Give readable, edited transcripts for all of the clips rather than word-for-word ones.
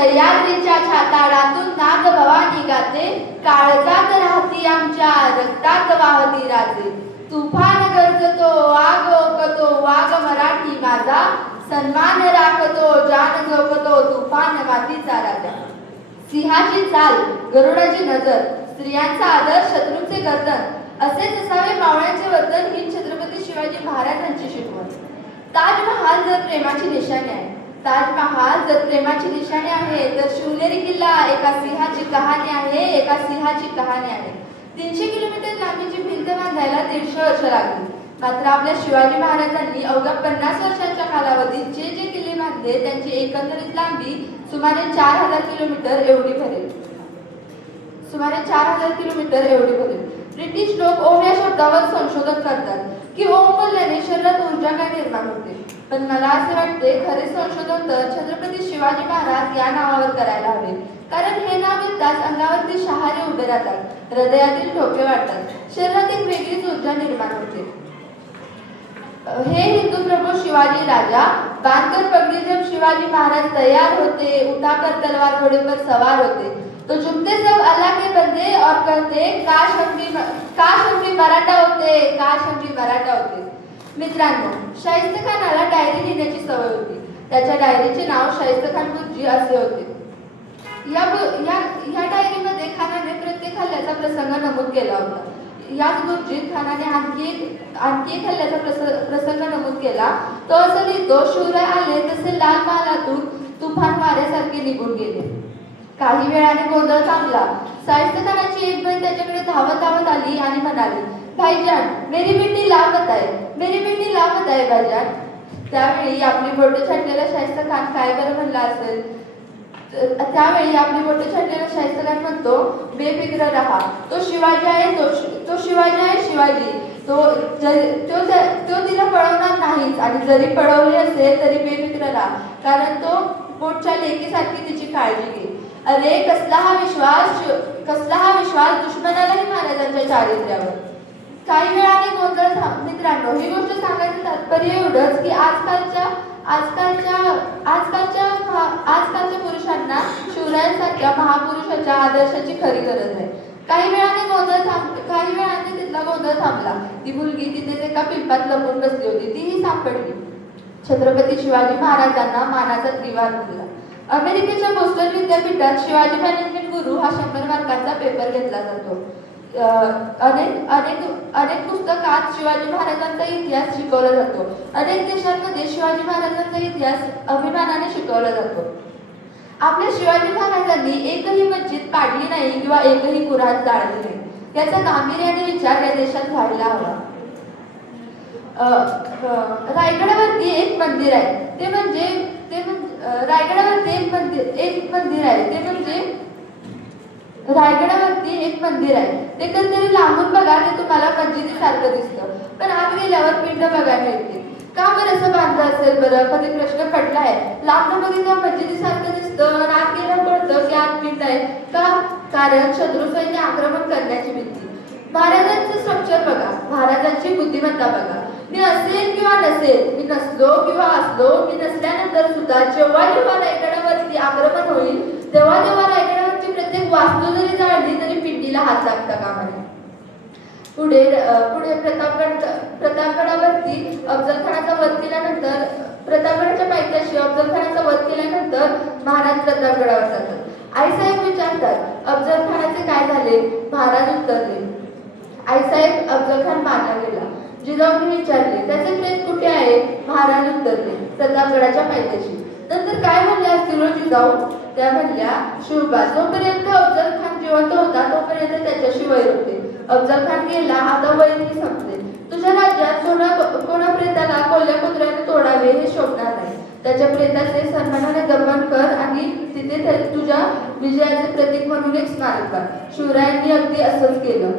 सह्याद्रीच्या छाताडातून नाग भवानी गाते, काळजात राहती आमच्या रक्तात वाहती राजे. तुफान गरजतो वाघ ओकतो वाघ मराठी माझा, सन्मान राखतो जान झोपतो तुफान मातीचा राजा. सिंहाची चाल गरुडाची नजर, स्त्रियांचा आदर शत्रूंचे गर्दन, असेच असावे मावळ्यांचे वर्तन ही छत्रपती शिवाजी महाराजांची शिकवण. ताजमहाल जर प्रेमाची निशाणी आहे, ताजमहाल जर प्रेमाची निशाणी आहे, तर शिवनेरी किल्ला एका सिंहाची कहाणी आहे, एका सिंहाची कहाणी आहे. 300 किलोमीटर लांबीची भिंत बांधायला 150 वर्ष लागली. मात्र आपल्या शिवाजी महाराजांनी अवघ्या 50 वर्षांच्या कालावधीत जे जे किल्ले बांधले त्यांची एकंदरीत लांबी सुमारे 4000 किलोमीटर एवढी भरेल. सुमारे 4000 किलोमीटर एवढी भरेल. ब्रिटिश लोक ओम या शब्दावर संशोधन करतात की ओम बोलल्याने शरीरात ऊर्जा काय निर्माण होते, पण मला असे वाटते खरे संशोधन तर छत्रपती शिवाजी महाराज या नावावर करायला हवे. कारण हे नाव घेताच अंगावरती शहारे उभे राहतात, हृदयातील ठोके वाढतात, शरीरात एक वेगळीच ऊर्जा निर्माण होते. हे हिंदू प्रभू शिवाजी राजा, बांधकर पगड़ी जब शिवाजी महाराज तैयार होते, उठाकर तलवार घोड़े पर सवार होते, तो झुकते सब अल्लाह के बंदे और कहते काश हम भी मराठा होते, काश हम भी मराठा होते. मित्रांनो, शाहिस्ते खानाला डायरी लिहिण्याची सवय होती. त्याच्या डायरीचे नाव शाहिस्ते खान बुर्जी असे होते. या डायरीमध्ये खानाने प्रत्येक हल्ल्याचा प्रसंग नमूद केला होता. याच बुर्जीत खानाने आणखी एक हल्ल्याचा प्रसंग नमूद केला. तो असं लिहितो, शिवराय आले तसे लाल महालातून तुफान वाऱ्यासारखे निघून गेले. काही वेळाने गोंधळ थांबला. शाहिस्ते खानाची एक बहीण त्याच्याकडे धावत धावत आली आणि म्हणाली, भाईजान मेरी बेटी लापता है, मेरी बेटी लापता है भाईजान. त्यावेळी आपली बोटे छाटलेला शाहिस्ते खान काय बरं म्हणला असेल? त्यावेळी आपली बोटे छाटलेला शाहिस्ते खान म्हणतो, बेफिक्र रहा, तो शिवाजी आहे, तो शिवाजी आहे, शिवाजी. तो तिला पळवणार नाहीच, आणि जरी पळवली असेल तरी बेफिक्र राहा, कारण तो पोटच्या लेकीसारखी तिची काळजी घे. अरे कसला हा विश्वास दुश्मनालाही महाराजांच्या चारित्र्यावर. काही वेळाने गोंधळ मित्रांनो, ही गोष्ट सांगायचं तात्पर्य एवढंच की आजकालच्या पुरुषांना शिवरायांसारख्या महापुरुषाच्या आदर्शाची खरी गरज आहे. काही वेळाने तिथला गोंधळ थांबला. ती मुलगी तिथे एका पिंपात लपून बसली होती, तीही सापडली. छत्रपती शिवाजी महाराजांना मानाचा त्रिवार दिला. अमेरिकेच्या बोस्टन विद्यापीठात शिवाजी मॅनेजमेंट गुरु हा 100 मार्कांचा पेपर घेतला जातो. अनेक पुस्तकात शिवाजी महाराजांचा इतिहास शिकवला जातो. अनेक देशांमध्ये शिवाजी महाराजांचा इतिहास अभिमानाने शिकवला जातो. आपल्या शिवाजी महाराजांनी एकही मस्जिद पाडली नाही किंवा एकही कुराण जाळली नाही. याचा गांभीर्याने विचार या देशात व्हायला हवा. रायगडावरती एक मंदिर आहे, ते म्हणजे रायगडावरती एक मंदिर आहे, ते कधीतरी लांबून बघा ते तुम्हाला मस्जिदीसारखं दिसतं, पण आत गेल्यावर पिंड बघायला मिळते. का बरं असं बांधलं असेल बरं? कधी प्रश्न पडला आहे? लांबून बघितलं मस्जिदीसारखं दिसतं आणि आत गेल्यावर कळतं की आत पिंड आहे. का? कारण शत्रू सैन्य आक्रमण करण्याची भीती. महाराजांचं स्ट्रक्चर बघा, महाराजांची बुद्धिमत्ता बघा. मी असेल किंवा नसेल, मी नसलो किंवा असलो, मी नसल्यानंतर सुद्धा जेव्हा रायगडावरती आक्रमण होईल तेव्हा रायगडावरची प्रत्येक वास्तू जरी जाळली तरी पिंडीला हात लागता कामा नये. पुढे प्रतापगडावरती अफजलखानाचा वध केल्यानंतर, प्रतापगडाच्या पायथ्याशी अफजलखानाचा वध केल्यानंतर महाराज प्रतापगडावर जातात. आईसाहेब विचारतात, अफजलखानाचे काय झाले? महाराज उत्तरले, आईसाहेब अफजलखान मारला गेला. जिजाऊंनी विचारले, त्याचे प्रेत कुठे आहे? महाराज उत्तरले, प्रतापगडाच्या पायथ्याशी. नंतर काय म्हणले असतील जिजाऊ? त्या म्हणल्या, शिवबा, जोपर्यंत अफजल खान जिवंत होता तोपर्यंत त्याच्याशी वैर होते. अफजल खान गेला, आता वैरही संपले. तुझ्या राज्यात कोणा प्रेताला कोल्ह्या कुत्र्याने तोडावे हे शोभणार नाही. त्याच्या प्रेताचे सन्मानाने दफन कर आणि तिथे तुझ्या विजयाचे प्रतीक म्हणून एक स्मारक कर. शिवरायांनी अगदी असंच केलं.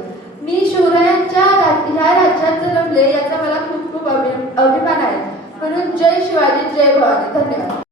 मी शिवरायांच्या ह्या राज्यात जन्मले याचा मला खूप खूप अभिमान आहे. म्हणून जय शिवाजी, जय भवानी. धन्यवाद.